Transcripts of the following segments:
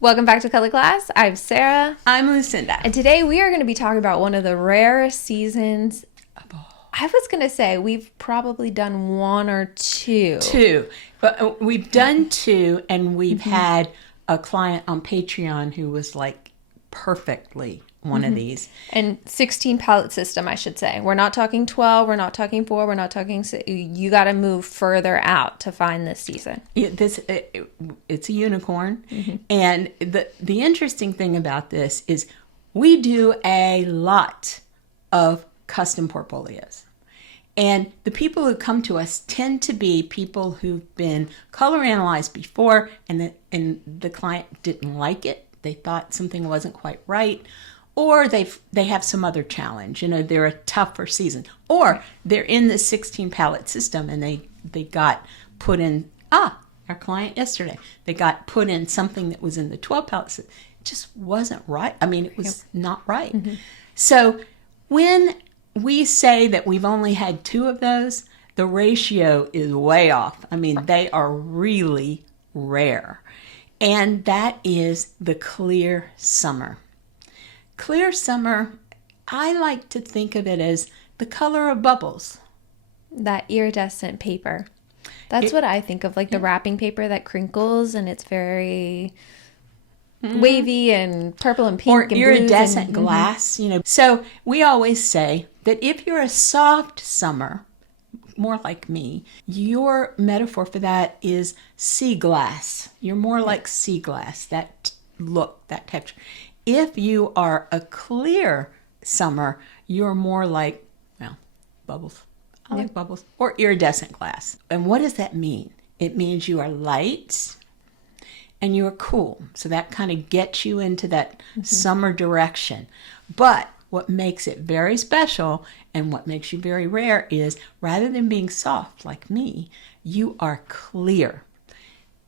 Welcome back to Color Class. I'm Sarah. I'm Lucinda. And today we are going to be talking about one of the rarest seasons. I was going to say we've probably done one or two. But we've done two, and we've had a client on Patreon who was like perfectly one of these. And 16 palette system, I should say. We're not talking 12, we're not talking 4, we're not talking 6. You got to move further out to find this season. It's a unicorn. And the interesting thing about this is we do a lot of custom portfolios. And the people who come to us tend to be people who've been color analyzed before, and the client didn't like it. They thought something wasn't quite right, or they have some other challenge. They're a tougher season, or they're in the 16 palette system and they got put in. Our client yesterday, they got put in something that was in the 12 palette system. It just wasn't right. I mean, it was not right. So when we say that we've only had two of those, the ratio is way off. I mean, they are really rare. And that is the clear summer. Clear summer, I like to think of it as the color of bubbles. That iridescent paper. That's what I think of, like the wrapping paper that crinkles and it's very wavy and purple and pink or and iridescent blues glass. So we always say that if you're a soft summer, more like me, your metaphor for that is sea glass. You're more like sea glass, that look, that texture. If you are a clear summer, you're more like, bubbles. I like bubbles. Or iridescent glass. And what does that mean? It means you are light and you are cool. So that kind of gets you into that summer direction. But what makes it very special and what makes you very rare is rather than being soft like me, you are clear.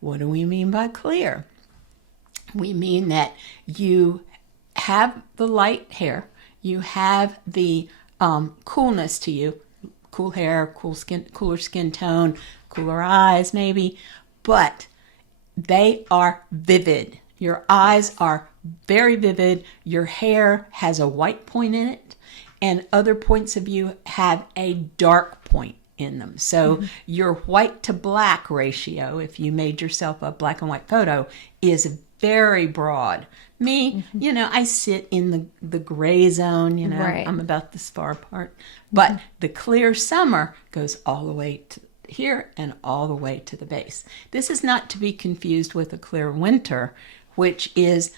What do we mean by clear? We mean that you have the light hair, you have the coolness to you, cool hair, cool skin, cooler skin tone, cooler eyes maybe, but they are vivid. Your eyes are very vivid. Your hair has a white point in it, and other points of you have a dark point in them. So your white to black ratio, if you made yourself a black and white photo, is very broad. Me, I sit in the gray zone, Right. I'm about this far apart. But the clear summer goes all the way to here and all the way to the base. This is not to be confused with a clear winter, which is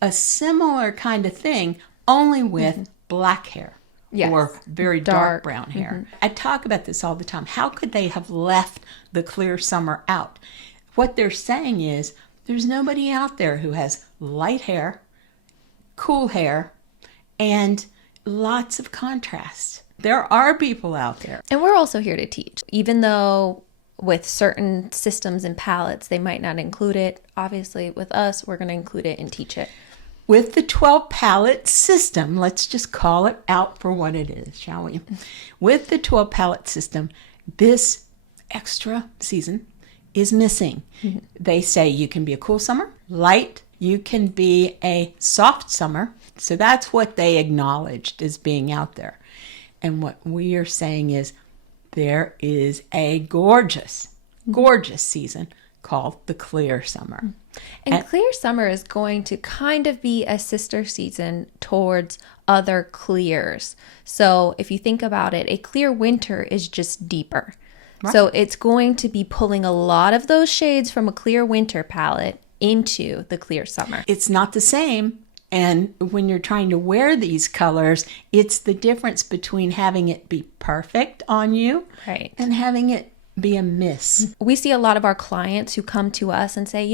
a similar kind of thing, only with black hair. Yes. Or very dark brown hair. I talk about this all the time. How could they have left the clear summer out? What they're saying is there's nobody out there who has light hair, cool hair, and lots of contrast. There are people out there. And we're also here to teach. Even though with certain systems and palettes, they might not include it. Obviously, with us, we're going to include it and teach it. With the 12 palette system, let's just call it out for what it is, shall we? With the 12 palette system, this extra season is missing. They say you can be a cool summer, light, you can be a soft summer. So that's what they acknowledged as being out there. And what we are saying is there is a gorgeous season called the clear summer. And clear summer is going to kind of be a sister season towards other clears. So if you think about it, a clear winter is just deeper. Right. So it's going to be pulling a lot of those shades from a clear winter palette into the clear summer. It's not the same. And when you're trying to wear these colors, it's the difference between having it be perfect on you and having it be a miss. We see a lot of our clients who come to us and say,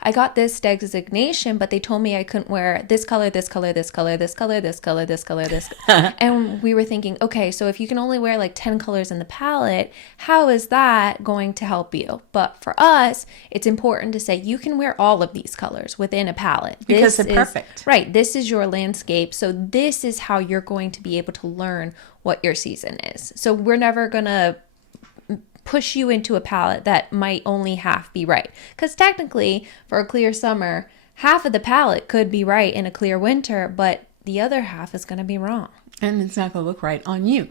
I got this designation, but they told me I couldn't wear this color, this color, this color, this color, this color, this color, this. And we were thinking, okay, so if you can only wear like 10 colors in the palette, how is that going to help you? But for us, it's important to say you can wear all of these colors within a palette. Because they're perfect. Right. This is your landscape. So this is how you're going to be able to learn what your season is. So we're never going to push you into a palette that might only half be right. Because technically, for a clear summer, half of the palette could be right in a clear winter, but the other half is going to be wrong. And it's not going to look right on you.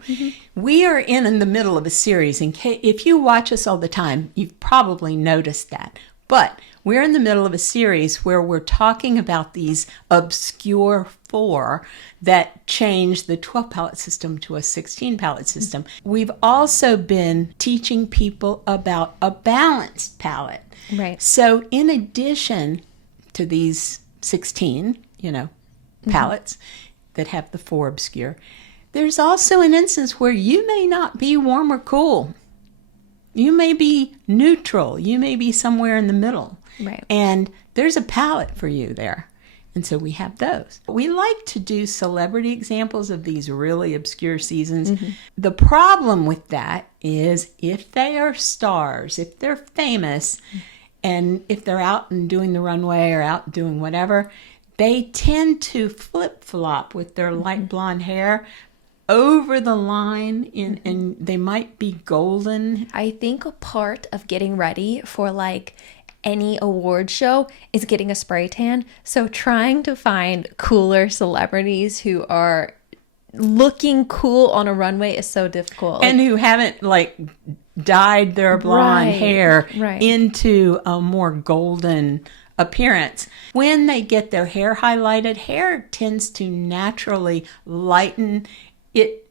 We are in the middle of a series. If you watch us all the time, you've probably noticed that. But we're in the middle of a series where we're talking about these obscure 4 that change the 12 palette system to a 16 palette system. We've also been teaching people about a balanced palette. Right. So in addition to these 16, palettes that have the 4 obscure, there's also an instance where you may not be warm or cool. You may be neutral. You may be somewhere in the middle. Right. And there's a palette for you there. And so we have those. We like to do celebrity examples of these really obscure seasons. The problem with that is if they are stars, if they're famous, and if they're out and doing the runway or out doing whatever, they tend to flip-flop with their light blonde hair over the line, and they might be golden. I think a part of getting ready for like any award show is getting a spray tan. So trying to find cooler celebrities who are looking cool on a runway is so difficult. And who haven't like dyed their blonde hair into a more golden appearance. When they get their hair highlighted, hair tends to naturally lighten. It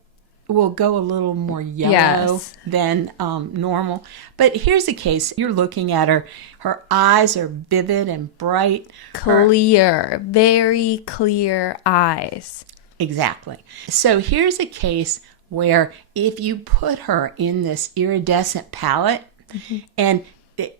will go a little more yellow than normal. But here's the case. You're looking at her. Her eyes are vivid and bright. Clear, very clear eyes. Exactly. So here's a case where if you put her in this iridescent palette, and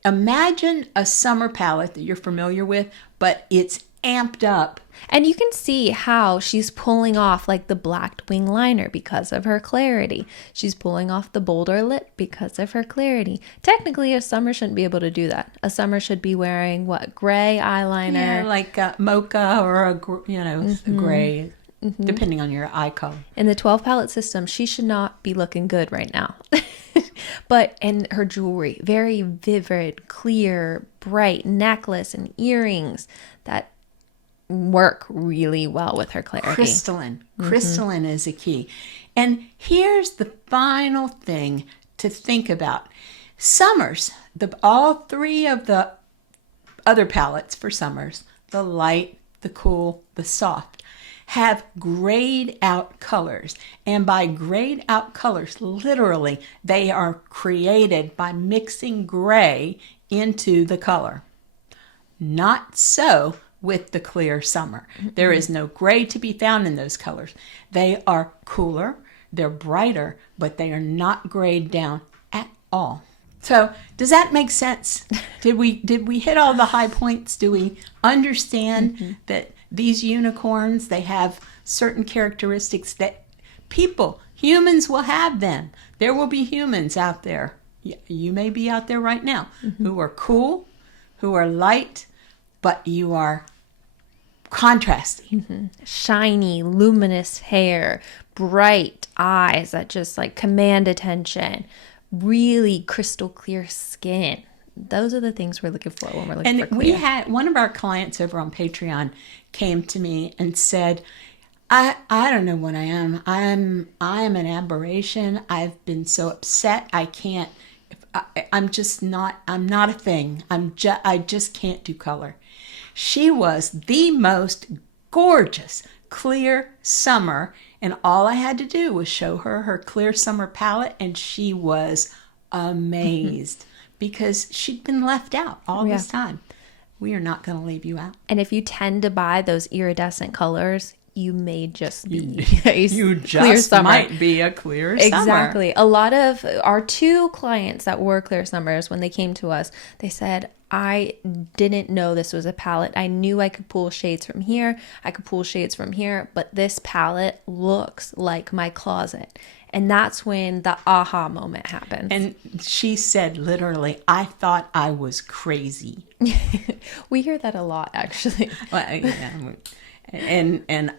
imagine a summer palette that you're familiar with, but it's amped up. And you can see how she's pulling off like the black wing liner because of her clarity. She's pulling off the bolder lip because of her clarity. Technically, a summer shouldn't be able to do that. A summer should be wearing what? Gray eyeliner. Yeah, like a mocha or a gray, depending on your eye color. In the 12 palette system, she should not be looking good right now. And her jewelry, very vivid, clear, bright necklace and earrings that work really well with her clarity. Crystalline is a key. And here's the final thing to think about. Summers, all 3 of the other palettes for summers, the light, the cool, the soft, have grayed out colors. And by grayed out colors, literally, they are created by mixing gray into the color. Not so with the clear summer. There is no gray to be found in those colors. They are cooler, they're brighter, but they are not grayed down at all. So does that make sense? Did we hit all the high points? Do we understand that these unicorns, they have certain characteristics that humans will have them. There will be humans out there. You may be out there right now who are cool, who are light, but you are contrasting. Shiny, luminous hair, bright eyes that just like command attention, really crystal clear skin. Those are the things we're looking for when we're looking for clear. We had one of our clients over on Patreon came to me and said, I don't know what I am. I am an aberration. I've been so upset. I'm not a thing. I just can't do color. She was the most gorgeous clear summer, and all I had to do was show her her clear summer palette, and she was amazed because she'd been left out all this time. We are not going to leave you out. And if you tend to buy those iridescent colors, you may just be you just might be a clear summer. Exactly. A lot of our 2 clients that were clear summers, when they came to us, they said, I didn't know this was a palette. I knew I could pull shades from here. I could pull shades from here. But this palette looks like my closet. And that's when the aha moment happens. And she said, literally, I thought I was crazy. We hear that a lot, actually. Well, yeah, and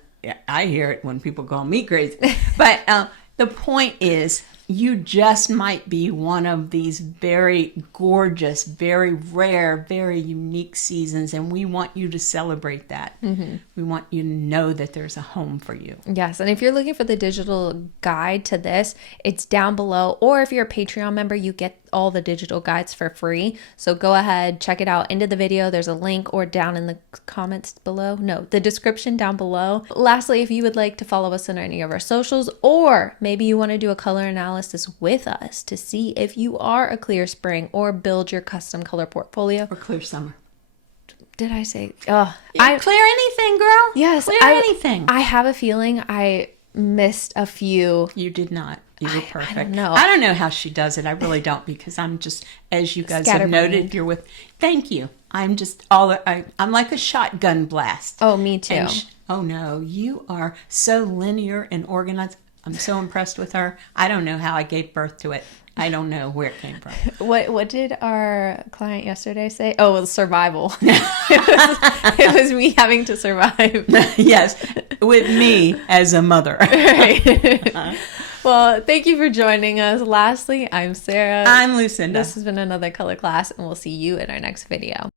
I hear it when people call me crazy. But the point is, you just might be one of these very gorgeous, very rare, very unique seasons, and we want you to celebrate that. We want you to know that there's a home for you. Yes, and if you're looking for the digital guide to this, it's down below. Or if you're a Patreon member, you get all the digital guides for free. So go ahead, check it out. Into the video, there's a link, or down in the comments below. No, the description down below. Lastly, if you would like to follow us on any of our socials, or maybe you want to do a color analysis with us to see if you are a clear spring or build your custom color portfolio. Or clear summer. Did I say? Clear anything, girl. Yes. Clear anything. I have a feeling I missed a few. You did not. You were perfect. I don't know. I don't know how she does it. I really don't, because I'm just, as you guys have noted, you're with. Thank you. I'm just I'm like a shotgun blast. Oh, me too. Oh no, you are so linear and organized. I'm so impressed with her. I don't know how I gave birth to it. I don't know where it came from. What did our client yesterday say? Oh, it was survival. it was me having to survive. Yes, with me as a mother. Right. Well, thank you for joining us. Lastly, I'm Sarah. I'm Lucinda. This has been another color class, and we'll see you in our next video.